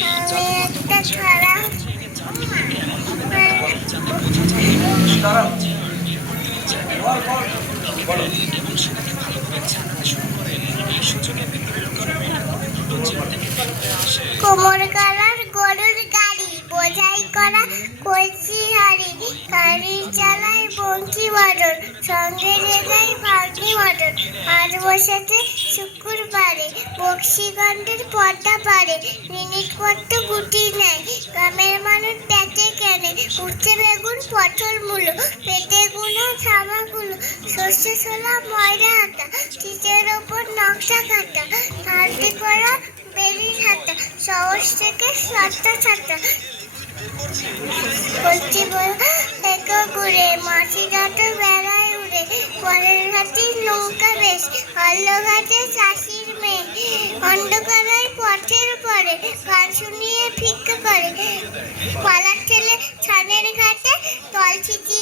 আমি একটা খারাপ কোমর কালার গরুর গাড়ি, বোঝাই করা কলসি হাড়ি, গাড়ির চালায় বঙ্কি মটর, সঙ্গে রেজাই ভাগ্নি মটর, আর বসেছে শুক্রবারে, বক্সিগঞ্জের পর্দা পারে, মিনিট পত্র গুটি নেয়, গ্রামের মানুষ পেটে কেনে, উঠছে বেগুন পটল মূলো, পেটে গুলো ছামাগুলো, সর্ষে ছোলা ময়দা আটা, চিচের ওপর নকশা কাটা, হালদি করা বেরির হাতা, শহর থেকে সাতটা সাতটা বলছি একে ঘুরে, মাছি ঘাটে বেড়ায় উড়ে, পরের ঘাটে নৌকা বেশ, হল্লো ঘাটে চাষির মেয়ে, অন্ধকারায় পথের পরে, গান শুনিয়ে ভিক্ষা করে, পালার ছেলে ছাদের ঘাটে তল ছিটিয়ে